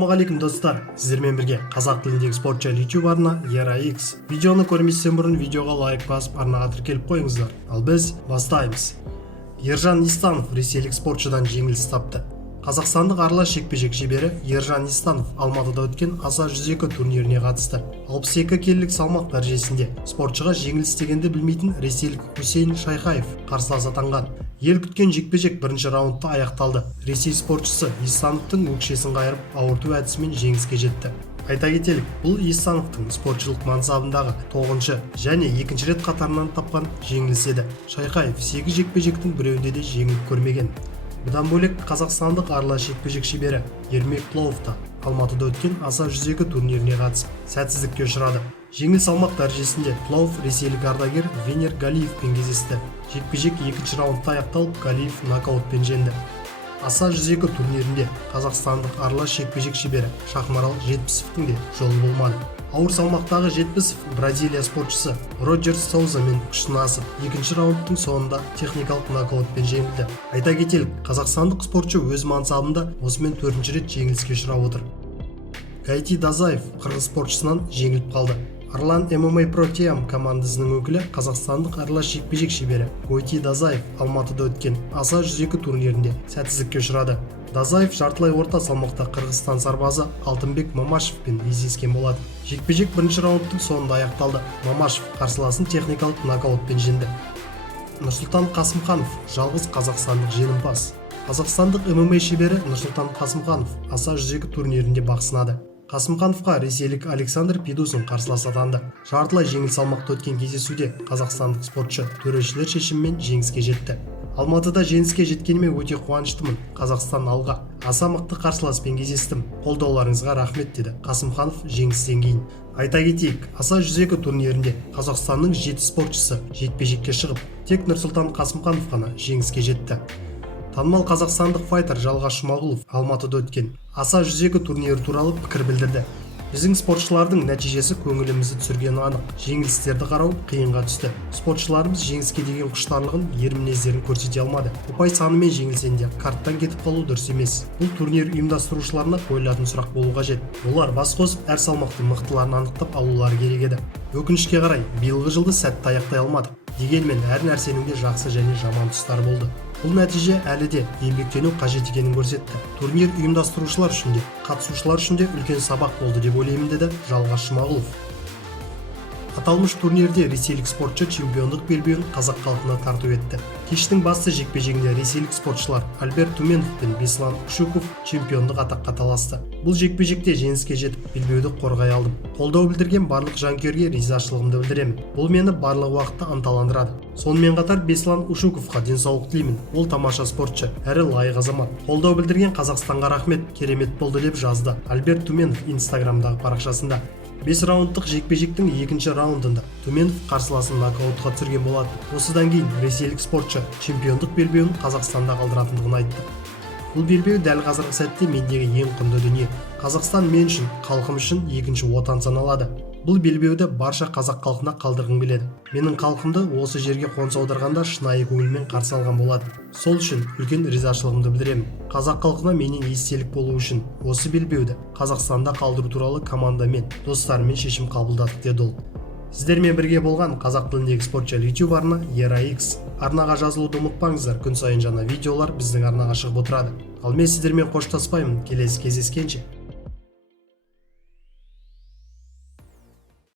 Ассалаумағалейкум достар, сіздермен бірге қазақ тіліндегі спортшы YouTube арна ERA-X. Видеоны көрместен бұрын видеоға лайк басып арнаға тіркеліп қойыңыздар. Ал біз бастаймыз. Ержан Истанов ресейлік спортшыдан жеңіліс тапты. Қазақстандық аралас жекпе-жек шебері Ержан Истанов Алматыда өткен аса 102 турниріне қатысты. 62 келілік салмақ дәрежесінде спортшыға жеңіліс дегенді білмейтін ресейлік Хусейн Шайхаев қарсылас атанған. Ел күткен жекпе-жек бірінші раундта аяқталды. Ресей спортшысы Исановтың өкшесін қайырып ауырту әдісімен жеңіске жетті. Айта кетелік, бұл Исановтың спортшылық мансабындағы 9-шы және 2-ші рет қатарынан тапқан жеңіліс еді. Шайхаев 8 жекпе-жектің біреуінде де жеңіліп көрмеген. Бұдан бөлек қазақстандық аралас жекпе-жек шебері Ермек Плоов та Алматыда өткен аса 102 турниріне қатысып, сәтсіздікке ұшырады. Жеңіл салмақ дәрежесінде Плоов ресейлік ардагер Венер Галиевпен кездесті. Жекпе-жек 2-ші раундта аяқталып, Галиев нокаутпен жеңді. Аса 102 турнирінде қазақстандық аралас жекпе-жек шебері Шахмарал Жетпісовтың де жолы болмады. Ауыр салмақтағы Жетпісов Бразилия спортшысы Роджер Соузамен күшінасып, 2-ші раундтың соңында техникалық нокаутпен жеңілді. Айта кетелік, қазақстандық спортшы өз мансабында осымен 4-ші рет жеңіліске ұшырап отыр. Гайти Дазаев қырғыз спортшысынан жеңіліп қалды. Арлан MMA Pro Team командасының өкілі қазақстандық аралас жекпе-жек шебері Гайти Дазаев Алматыда өткен аса 102 турнирінде сәтсіздікке ұшырады. Дазаев жартылай орта салмақта Қырғызстан сарбазы Алтынбек Мамашевпен кездескен болады. Жекпе-жек бірінші раундтың соңында аяқталды. Мамашев қарсыласын техникалық нокаутпен жеңді. Нұрсұлтан Қасымханов жалғыз қазақстандық жеңімпаз. Қазақстандық MMA шебері Нұрсұлтан Қасымханов аса 102 турнирінде бақ сынады. Қасымхановқа ресейлік Александр Пидусин қарсылас атанды. Жартылай жеңіл салмақта өткен кездесуде қазақстандық спортшы төрешілер шешімімен жеңіске жетті. Алматыда жеңіске жеткеніме өте қуаныштымын. Қазақстан алға. Аса мықты қарсыласпен кездестім. Қолдауларыңызға рахмет, деді Қасымханов жеңістен кейін. Айта кетейік, аса 102 турнирінде Қазақстанның 7 спортшысы жекпе-жекке шығып, тек Нұрсұлтан Қасымханов қана жеңіске жетті. Танымал қазақстандық файтер Жалғас Жұмағұлов Алматыда өткен аса 102 турнирі туралы пікір білдірді. Біздің спортшылардың нәтижесі көңілімізді түсіргені анық. Жеңілістерді қарау қиынға түсті. Спортшыларымыз жеңіске деген құштарлығын, ер мінездерін көрсете алмады. Ұпай санымен жеңілсең де карттан кетіп қалу дұрыс емес. Бұл турнир ұйымдастырушыларына қойылатын сұрақ болу қажет. Олар бас қосып, әр салмақтың мықтыларын анықтап алулары керек еді. Өкінішке қарай, биылғы жылды сәтті аяқтай алмадық. Дегенмен әр нәрсенің де жақсы және жаман тұстары болды. Бұл нәтиже әлі де еңбектену қажет екенін көрсетті. Турнир ұйымдастырушылар үшін де, қатысушылар үшін де үлкен сабақ болды деп ойлаймын, деді Жалғас Жұмағұлов. Аталмыш турнирде ресейлік спортшы чемпиондық белбеуін қазақ халқына тарту етті. Кештің басты жекпе-жегінде ресейлік спортшылар Альберт Туменов пен Беслан Ушуков чемпиондық атаққа таласты. Бұл жекпе-жекте жеңіске жетіп, белбеуді қорғай алдым. Қолдау білдірген барлық жанкүйерге ризашылығымды білдіремін. Бұл мені барлық уақытта ынталандырады. Сонымен қатар Беслан Ушуковқа денсаулық тілеймін. Ол тамаша спортшы, әрі лайық азамат. Қолдау білдірген Қазақстанға рахмет, керемет болды, деп жазды Альберт Туменов инстаграмдағы парақшасында. 5 раундтық жекпе-жектің 2-ші раундында Туменов қарсыласын нокаутқа түсірген болады. Осыдан кейін ресейлік спортшы чемпиондық белбеуін Қазақстанда қалдыратындығын айтты. Бұл белбеу дәл қазіргі сәтте мендегі ең құнды дүние. Қазақстан мен үшін, халқым үшін 2-ші отан саналады. Бұл белбеуді барша қазақ халқына қалдырғым келеді. Менің халқымды осы жерге қоныс аударғанда шынайы көңілмен қарсы алған болады. Сол үшін үлкен ризашылығымды білдіремін. Қазақ халқына менен естелік болу үшін осы белбеуді Қазақстанда қалдыру туралы командамен, достарымен шешім қабылдадық, деді ол. Сіздермен бірге болған қазақ тіліндегі спортшы YouTube арна ERA-X. Арнаға жазылуды ұмытпаңыздар, күн сайын жаңа видеолар біздің арнаға шығып отырады. Ал мен сіздермен қоштаспаймын, келесі кездескенше.